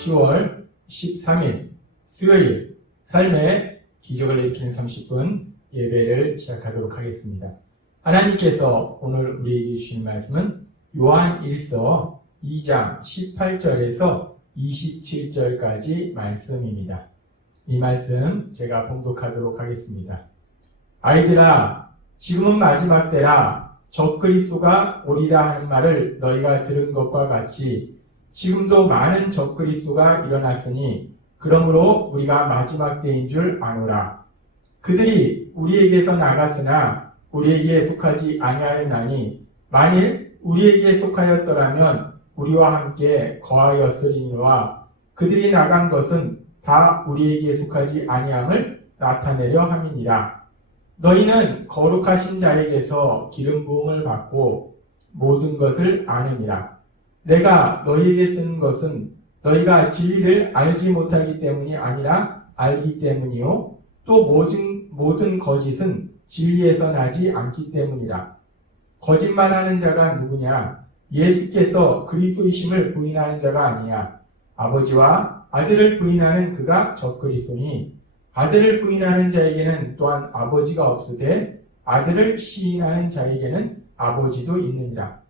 10월 13일 수요일 삶의 기적을 일으키는 30분 예배를 시작하도록 하겠습니다. 하나님께서 오늘 우리에게 주신 말씀은 요한 1서 2장 18절에서 27절까지 말씀입니다. 이 말씀 제가 봉독하도록 하겠습니다. 아이들아, 지금은 마지막 때라. 적그리스도가 오리라 하는 말을 너희가 들은 것과 같이 지금도 많은 적그리스도가 일어났으니 그러므로 우리가 마지막 때인 줄 아노라. 그들이 우리에게서 나갔으나 우리에게 속하지 아니하였나니 만일 우리에게 속하였더라면 우리와 함께 거하였으리니와 그들이 나간 것은 다 우리에게 속하지 아니함을 나타내려 함이니라. 너희는 거룩하신 자에게서 기름 부음을 받고 모든 것을 아느니라. 내가 너희에게 쓴 것은 너희가 진리를 알지 못하기 때문이 아니라 알기 때문이요 또 모든 거짓은 진리에서 나지 않기 때문이라. 거짓말하는 자가 누구냐? 예수께서 그리스도이심을 부인하는 자가 아니냐. 아버지와 아들을 부인하는 그가 적그리스도니 아들을 부인하는 자에게는 또한 아버지가 없으되 아들을 시인하는 자에게는 아버지도 있느니라.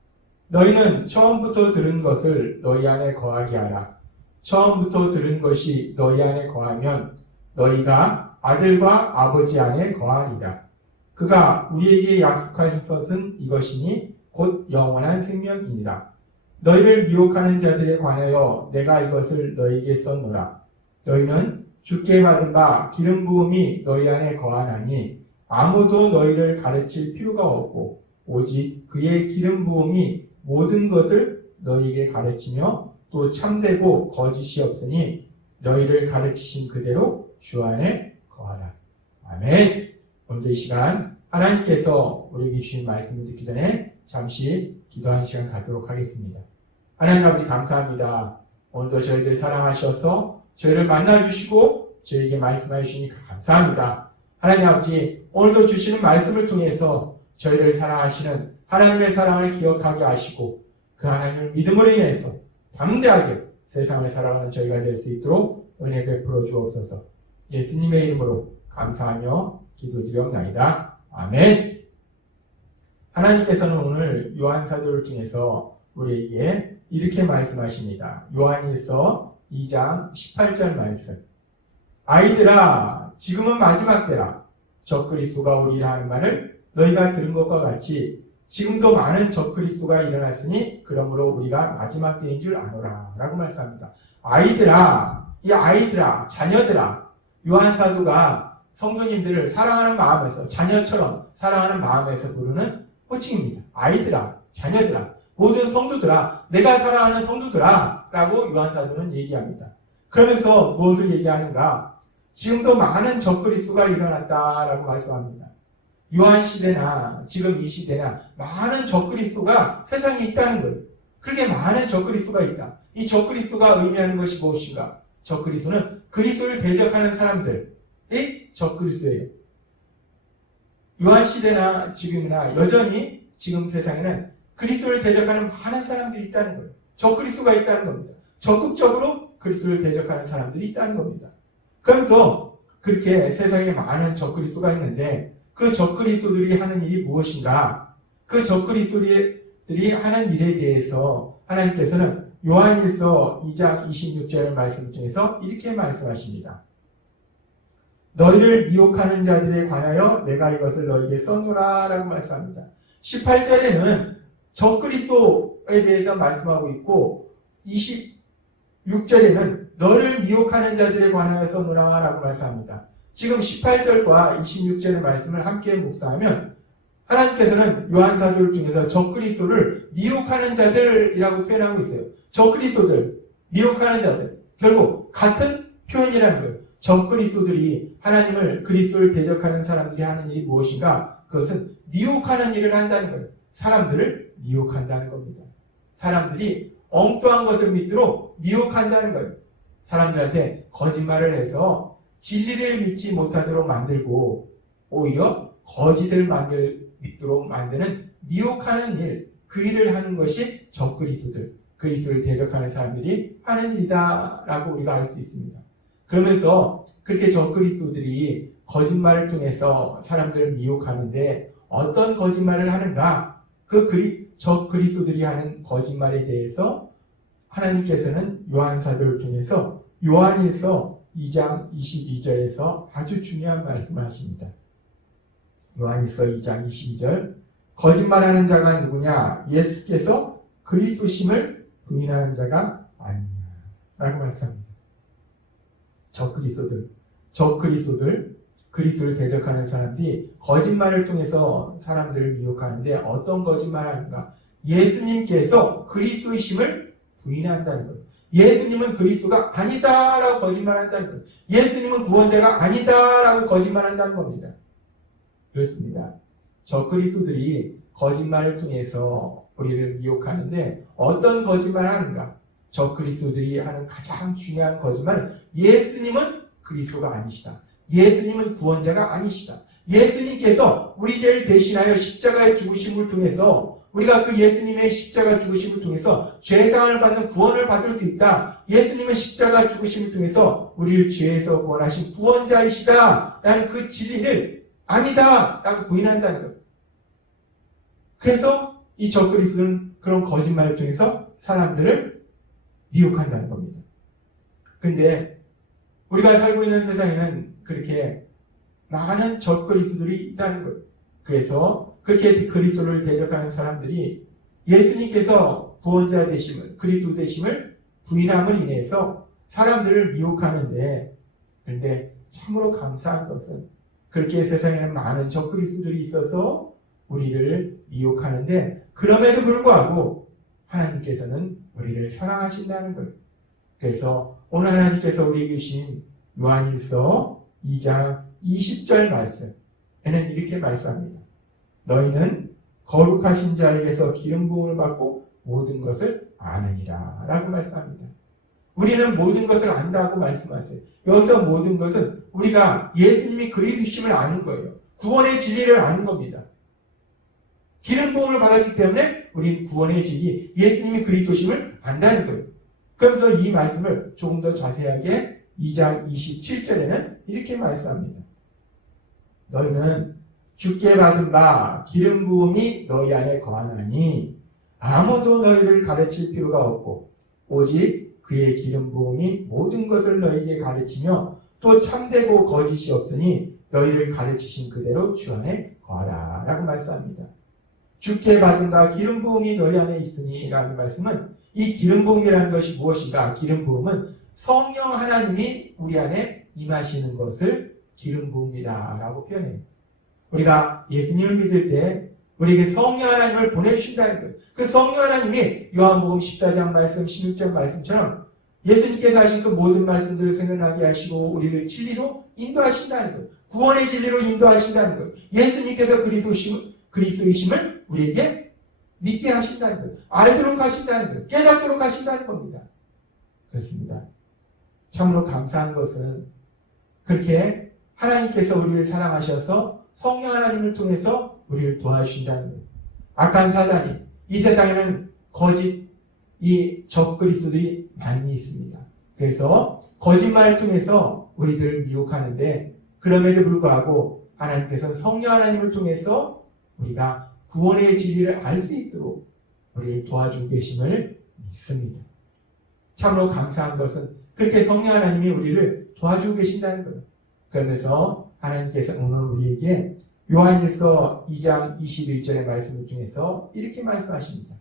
너희는 처음부터 들은 것을 너희 안에 거하게 하라. 처음부터 들은 것이 너희 안에 거하면 너희가 아들과 아버지 안에 거하리라. 그가 우리에게 약속하신 것은 이것이니 곧 영원한 생명이니라. 너희를 미혹하는 자들에 관하여 내가 이것을 너희에게 썼노라. 너희는 주께 받은 바 기름 부음이 너희 안에 거하나니 아무도 너희를 가르칠 필요가 없고 오직 그의 기름 부음이 모든 것을 너희에게 가르치며 또 참되고 거짓이 없으니 너희를 가르치신 그대로 주 안에 거하라. 아멘. 오늘도 이 시간 하나님께서 우리에게 주신 말씀을 듣기 전에 잠시 기도하는 시간 갖도록 하겠습니다. 하나님 아버지 감사합니다. 오늘도 저희들 사랑하셔서 저희를 만나주시고 저희에게 말씀해 주시니 감사합니다. 하나님 아버지 오늘도 주시는 말씀을 통해서 저희를 사랑하시는 하나님의 사랑을 기억하게 하시고 그 하나님을 믿음으로 인해서 담대하게 세상을 살아가는 저희가 될 수 있도록 은혜 베풀어 주옵소서. 예수님의 이름으로 감사하며 기도드리옵나이다. 아멘. 하나님께서는 오늘 요한사도를 통해서 우리에게 이렇게 말씀하십니다. 요한 1서 2장 18절 말씀. 아이들아, 지금은 마지막 때라. 적그리스도가 오리라 하는 말을 너희가 들은 것과 같이 지금도 많은 적그리스도가 일어났으니 그러므로 우리가 마지막 때인 줄 아노라 라고 말씀합니다. 아이들아, 이 아이들아, 자녀들아. 요한사도가 성도님들을 사랑하는 마음에서 자녀처럼 사랑하는 마음에서 부르는 호칭입니다. 아이들아, 자녀들아, 모든 성도들아, 내가 사랑하는 성도들아 라고 요한사도는 얘기합니다. 그러면서 무엇을 얘기하는가? 지금도 많은 적그리스도가 일어났다라고 말씀합니다. 요한 시대나 지금 이 시대나 많은 적그리스도가 세상에 있다는 거예요. 그렇게 많은 적그리스도가 있다. 이 적그리스도가 의미하는 것이 무엇인가? 적그리스도는 그리스도를 대적하는 사람들이 적그리스도예요. 요한 시대나 지금이나 여전히 지금 세상에는 그리스도를 대적하는 많은 사람들이 있다는 거예요. 적그리스도가 있다는 겁니다. 적극적으로 그리스도를 대적하는 사람들이 있다는 겁니다. 그래서 그렇게 세상에 많은 적그리스도가 있는데 그 적그리스도들이 하는 일이 무엇인가? 그 적그리스도들이 하는 일에 대해서 하나님께서는 요한일서 2장 26절 말씀을 통해서 이렇게 말씀하십니다. 너희를 미혹하는 자들에 관하여 내가 이것을 너희에게 써노라 라고 말씀합니다. 18절에는 적그리스도에 대해서 말씀하고 있고 26절에는 너를 미혹하는 자들에 관하여 써노라 라고 말씀합니다. 지금 18절과 26절의 말씀을 함께 묵상하면 하나님께서는 요한사도를 통해서 적그리스도를 미혹하는 자들이라고 표현하고 있어요. 적그리스도들, 미혹하는 자들. 결국 같은 표현이라는 거예요. 적그리스도들이 하나님을 그리스도를 대적하는 사람들이 하는 일이 무엇인가? 그것은 미혹하는 일을 한다는 거예요. 사람들을 미혹한다는 겁니다. 사람들이 엉뚱한 것을 믿도록 미혹한다는 거예요. 사람들한테 거짓말을 해서 진리를 믿지 못하도록 만들고 오히려 거짓을 믿도록 만드는 미혹하는 일, 그 일을 하는 것이 적그리스도들. 그리스도를 대적하는 사람들이 하는 일이다라고 우리가 알 수 있습니다. 그러면서 그렇게 적그리스도들이 거짓말을 통해서 사람들을 미혹하는데 어떤 거짓말을 하는가? 적그리스도들이 하는 거짓말에 대해서 하나님께서는 요한사도를 통해서 요한일서 2장 22절에서 아주 중요한 말씀을 하십니다. 요한일서 2장 22절 거짓말하는 자가 누구냐? 예수께서 그리스도심을 부인하는 자가 아니냐 라고 말씀합니다. 적그리스도들 그리스도를 대적하는 사람들이 거짓말을 통해서 사람들을 미혹하는데 어떤 거짓말을 하는가? 예수님께서 그리스도이심을 부인한다는 것. 예수님은 그리스도가 아니다라고 거짓말한다는 것. 예수님은 구원자가 아니다라고 거짓말한다는 겁니다. 그렇습니다. 적그리스도들이 거짓말을 통해서 우리를 미혹하는데 어떤 거짓말을 하는가? 적그리스도들이 하는 가장 중요한 거짓말은 예수님은 그리스도가 아니시다. 예수님은 구원자가 아니시다. 예수님께서 우리 죄를 대신하여 십자가의 죽으심을 통해서 우리가 그 예수님의 십자가 죽으심을 통해서 죄사함을 받는 구원을 받을 수 있다. 예수님은 십자가 죽으심을 통해서 우리를 죄에서 구원하신 구원자이시다. 라는 그 진리를 아니다. 라고 부인한다는 것. 그래서 이 적그리스도는 그런 거짓말을 통해서 사람들을 미혹한다는 겁니다. 근데 우리가 살고 있는 세상에는 그렇게 많은 적그리스도들이 있다는 거예요. 그래서 그렇게 그리스도를 대적하는 사람들이 예수님께서 구원자 되심을, 그리스도 되심을 부인함을 인해서 사람들을 미혹하는데, 그런데 참으로 감사한 것은 그렇게 세상에는 많은 적그리스도들이 있어서 우리를 미혹하는데, 그럼에도 불구하고 하나님께서는 우리를 사랑하신다는 거예요. 그래서 오늘 하나님께서 우리에게 주신 요한일서 2장 20절 말씀에는 이렇게 말씀합니다. 너희는 거룩하신 자에게서 기름 부음을 받고 모든 것을 아느니라 라고 말씀합니다. 우리는 모든 것을 안다고 말씀하세요. 여기서 모든 것은 우리가 예수님이 그리스도심을 아는 거예요. 구원의 진리를 아는 겁니다. 기름 부음을 받았기 때문에 우리는 구원의 진리, 예수님이 그리스도심을 안다는 거예요. 그러면서 이 말씀을 조금 더 자세하게 2장 27절에는 이렇게 말씀합니다. 너희는 주께 받은 바 기름 부음이 너희 안에 거하나니 아무도 너희를 가르칠 필요가 없고 오직 그의 기름 부음이 모든 것을 너희에게 가르치며 또 참되고 거짓이 없으니 너희를 가르치신 그대로 주 안에 거하라 라고 말씀합니다. 주께 받은 바 기름 부음이 너희 안에 있으니 라는 말씀은 이 기름 부음이라는 것이 무엇인가? 기름 부음은 성령 하나님이 우리 안에 임하시는 것을 기름 부음이다 라고 표현해요. 우리가 예수님을 믿을 때 우리에게 성령 하나님을 보내주신다는 거예요. 그 성령 하나님이 요한복음 14장 말씀, 16장 말씀처럼 예수님께서 하신 그 모든 말씀들을 생각나게 하시고 우리를 진리로 인도하신다는 거예요. 구원의 진리로 인도하신다는 거예요. 예수님께서 그리스도이심을 우리에게 믿게 하신다는 거예요. 알도록 하신다는 거예요. 깨닫도록 하신다는 겁니다. 그렇습니다. 참으로 감사한 것은 그렇게 하나님께서 우리를 사랑하셔서 성령 하나님을 통해서 우리를 도와주신다는 거예요. 악한 사단이 이 세상에는 거짓 이 적그리스도들이 많이 있습니다. 그래서 거짓말을 통해서 우리들을 미혹하는데 그럼에도 불구하고 하나님께서는 성령 하나님을 통해서 우리가 구원의 진리를 알 수 있도록 우리를 도와주고 계심을 믿습니다. 참으로 감사한 것은 그렇게 성령 하나님이 우리를 도와주고 계신다는 거예요. 그러면서 하나님께서 오늘 우리에게 요한일서 2장 21절의 말씀을 통해서 이렇게 말씀하십니다.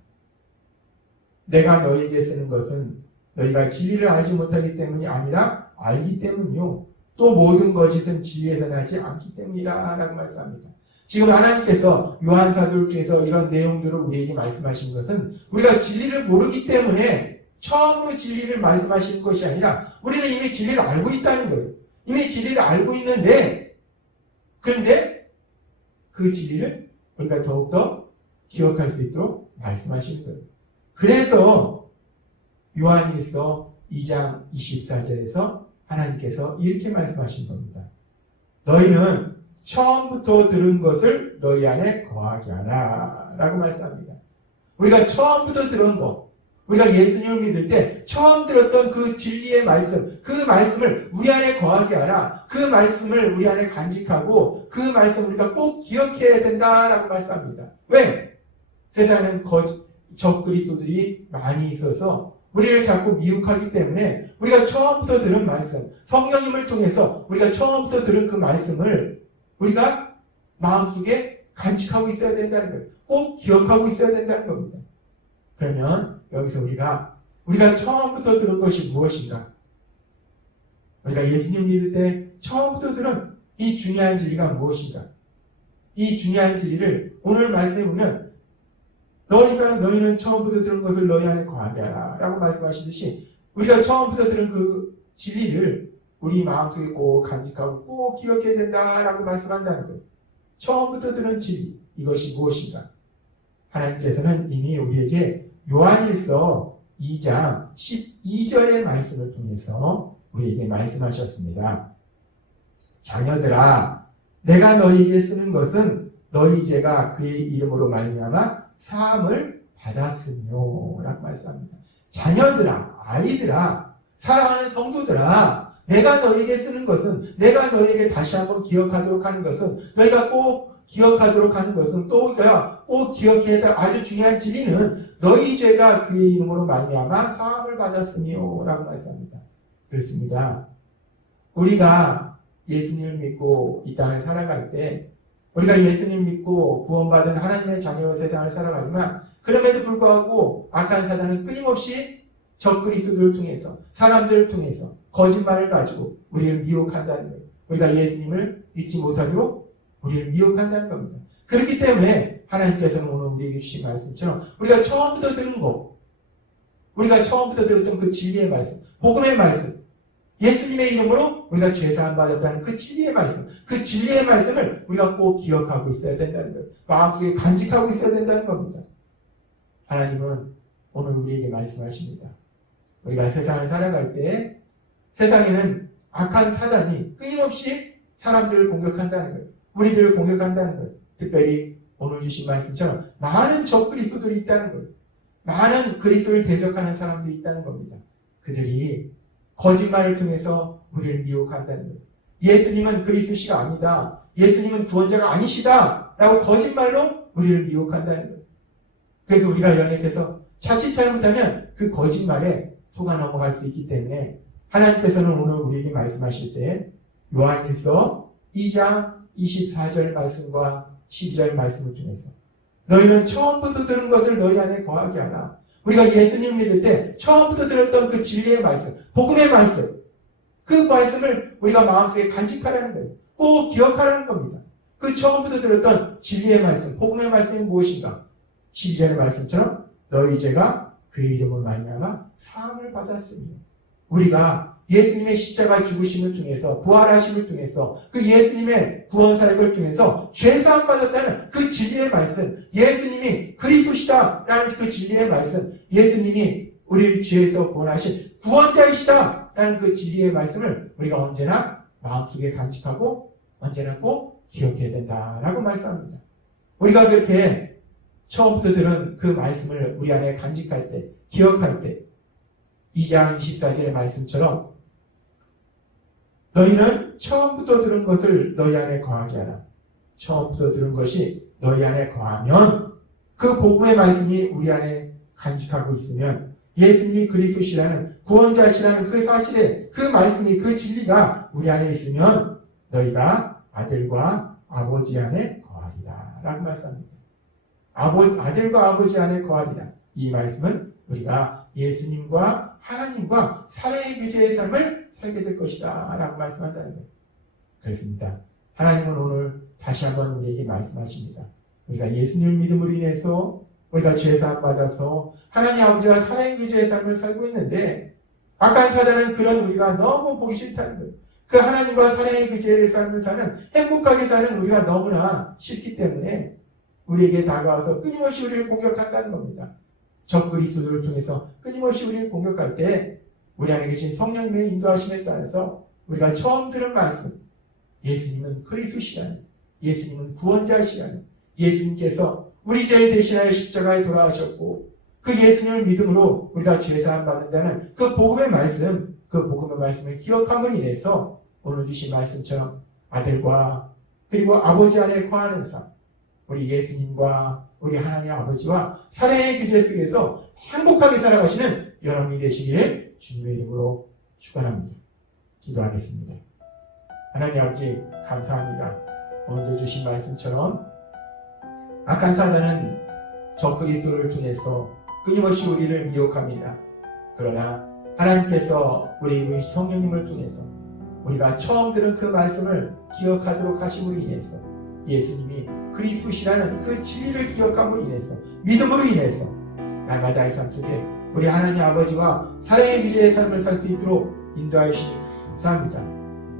내가 너희에게 쓰는 것은 너희가 진리를 알지 못하기 때문이 아니라 알기 때문이요. 또 모든 거짓은 진리에서 나지 않기 때문이라 라고 말씀합니다. 지금 하나님께서 요한사도께서 이런 내용들을 우리에게 말씀하신 것은 우리가 진리를 모르기 때문에 처음으로 진리를 말씀하시는 것이 아니라 우리는 이미 진리를 알고 있다는 거예요. 이미 진리를 알고 있는데 그런데 그 진리를 우리가 더욱더 기억할 수 있도록 말씀하시는 거예요. 그래서 요한일서 2장 24절에서 하나님께서 이렇게 말씀하신 겁니다. 너희는 처음부터 들은 것을 너희 안에 거하게 하라 라고 말씀합니다. 우리가 처음부터 들은 것, 우리가 예수님을 믿을 때 처음 들었던 그 진리의 말씀, 그 말씀을 우리 안에 거하게 하라. 그 말씀을 우리 안에 간직하고 그 말씀을 우리가 꼭 기억해야 된다라고 말씀합니다. 왜? 세상에는 적그리스도들이 많이 있어서 우리를 자꾸 미혹하기 때문에 우리가 처음부터 들은 말씀, 성령님을 통해서 우리가 처음부터 들은 그 말씀을 우리가 마음속에 간직하고 있어야 된다는 거예요. 꼭 기억하고 있어야 된다는 겁니다. 그러면 여기서 우리가 처음부터 들은 것이 무엇인가? 우리가 예수님 믿을 때 처음부터 들은 이 중요한 진리가 무엇인가? 이 중요한 진리를 오늘 말씀해 보면 너희는 처음부터 들은 것을 너희 안에 거하게 하라 라고 말씀하시듯이 우리가 처음부터 들은 그 진리를 우리 마음속에 꼭 간직하고 꼭 기억해야 된다라고 말씀한다는 거예요. 처음부터 들은 진리, 이것이 무엇인가? 하나님께서는 이미 우리에게 요한일서 2장 12절의 말씀을 통해서 우리에게 말씀하셨습니다. 자녀들아, 내가 너희에게 쓰는 것은 너희 죄가 그의 이름으로 말미암아 사함을 받았으며 라고 말씀합니다. 자녀들아, 아이들아, 사랑하는 성도들아, 내가 너희에게 쓰는 것은, 내가 너희에게 다시 한번 기억하도록 하는 것은, 너희가 꼭 기억하도록 하는 것은, 또 우리가 꼭 기억해야 될 아주 중요한 진리는 너희 죄가 그의 이름으로 말미암아 사함을 받았으며 라고 말씀합니다. 그렇습니다. 우리가 예수님을 믿고 이 땅을 살아갈 때 우리가 예수님 믿고 구원받은 하나님의 자녀로 세상을 살아가지만 그럼에도 불구하고 악한 사단은 끊임없이 적그리스도를 통해서 사람들을 통해서 거짓말을 가지고 우리를 미혹한다는 거예요. 우리가 예수님을 믿지 못하도록 우리를 미혹한다는 겁니다. 그렇기 때문에 하나님께서는 오늘 우리에게 주신 말씀처럼 우리가 처음부터 들은 거, 우리가 처음부터 들었던 그 진리의 말씀, 복음의 말씀, 예수님의 이름으로 우리가 죄사함 받았다는 그 진리의 말씀, 그 진리의 말씀을 우리가 꼭 기억하고 있어야 된다는 거예요. 마음속에 간직하고 있어야 된다는 겁니다. 하나님은 오늘 우리에게 말씀하십니다. 우리가 세상을 살아갈 때 세상에는 악한 사단이 끊임없이 사람들을 공격한다는 거예요. 우리들을 공격한다는 거예요. 특별히 오늘 주신 말씀처럼 많은 적그리스도들이 있다는 거예요. 많은 그리스도를 대적하는 사람들이 있다는 겁니다. 그들이 거짓말을 통해서 우리를 미혹한다는 거예요. 예수님은 그리스도시가 아니다. 예수님은 구원자가 아니시다. 라고 거짓말로 우리를 미혹한다는 거예요. 그래서 우리가 연약해서 자칫 잘못하면 그 거짓말에 속아 넘어갈 수 있기 때문에 하나님께서는 오늘 우리에게 말씀하실 때 요한일서 2장 24절 말씀과 12절 말씀을 통해서 너희는 처음부터 들은 것을 너희 안에 거하게 하라. 우리가 예수님 믿을 때 처음부터 들었던 그 진리의 말씀, 복음의 말씀, 그 말씀을 우리가 마음속에 간직하라는 거예요. 꼭 기억하라는 겁니다. 그 처음부터 들었던 진리의 말씀, 복음의 말씀이 무엇인가? 12절의 말씀처럼 너희 죄가 그의 이름으로 말미암아 사함을 받았으며 우리가 예수님의 십자가 죽으심을 통해서 부활하심을 통해서 그 예수님의 구원 사역을 통해서 죄사함 받았다는 그 진리의 말씀, 예수님이 그리스도시다라는 그 진리의 말씀, 예수님이 우리를 죄에서 구원하신 구원자이시다라는 그 진리의 말씀을 우리가 언제나 마음속에 간직하고 언제나 꼭 기억해야 된다라고 말씀합니다. 우리가 그렇게 처음부터 들은 그 말씀을 우리 안에 간직할 때, 기억할 때 2장 24절의 말씀처럼 너희는 처음부터 들은 것을 너희 안에 거하게 하라. 처음부터 들은 것이 너희 안에 거하면 그 복음의 말씀이 우리 안에 간직하고 있으면 예수님이 그리스도시라는 구원자시라는 그 사실에 그 말씀이 그 진리가 우리 안에 있으면 너희가 아들과 아버지 안에 거하리라 라고 말씀합니다. 아들과 아버지 안에 거하리라. 이 말씀은 우리가 예수님과 하나님과 사랑의 교제의 삶을 살게 될 것이다 라고 말씀한다는 거예요. 그렇습니다. 하나님은 오늘 다시 한번 우리에게 말씀하십니다. 우리가 예수님을 믿음으로 인해서 우리가 죄사함 받아서 하나님 아버지와 사랑의 교제의 삶을 살고 있는데 악한 사단은 그런 우리가 너무 보기 싫다는 거예요. 그 하나님과 사랑의 교제의 삶을 사는 행복하게 사는 우리가 너무나 싫기 때문에 우리에게 다가와서 끊임없이 우리를 공격한다는 겁니다. 적그리스도를 통해서 끊임없이 우리를 공격할 때 우리 안에 계신 성령님의 인도하심에 따라서 우리가 처음 들은 말씀, 예수님은 그리스도시라는, 예수님은 구원자시라는, 예수님께서 우리 죄를 대신하여 십자가에 돌아가셨고 그 예수님을 믿음으로 우리가 죄 사함 받는다는 그 복음의 말씀, 그 복음의 말씀을 기억함으로 인해서 오늘 주신 말씀처럼 아들과 그리고 아버지 안에 거하는 삶, 우리 예수님과 우리 하나님 아버지와 사랑의 규제 속에서 행복하게 살아가시는 여러분이 되시기를 주님의 이름으로 축원합니다. 기도하겠습니다. 하나님 아버지 감사합니다. 오늘도 주신 말씀처럼 악한 사자는 저 그리스도를 통해서 끊임없이 우리를 미혹합니다. 그러나 하나님께서 우리 이분 성령님을 통해서 우리가 처음 들은 그 말씀을 기억하도록 하심으로 인해서 예수님이 그리스도시라는 그 진리를 기억함으로 인해서 믿음으로 인해서 날마다의 삶 속에 우리 하나님 아버지와 사랑의 유죄의 삶을 살 수 있도록 인도하여 주시니 감사합니다.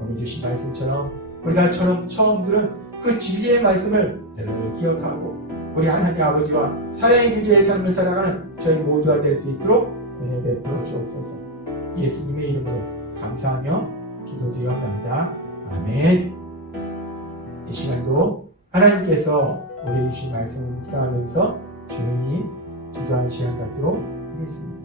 오늘 주신 말씀처럼 우리가 처음 들은 그 진리의 말씀을 늘 기억하고 우리 하나님 아버지와 사랑의 유죄의 삶을 살아가는 저희 모두가 될 수 있도록 은혜 베풀어 주옵소서. 예수님의 이름으로 감사하며 기도드리옵나이다. 아멘. 이 시간도 하나님께서 우리 주신 말씀을 묵상하면서 조용히 기도하는 시간 갖도록 하겠습니다.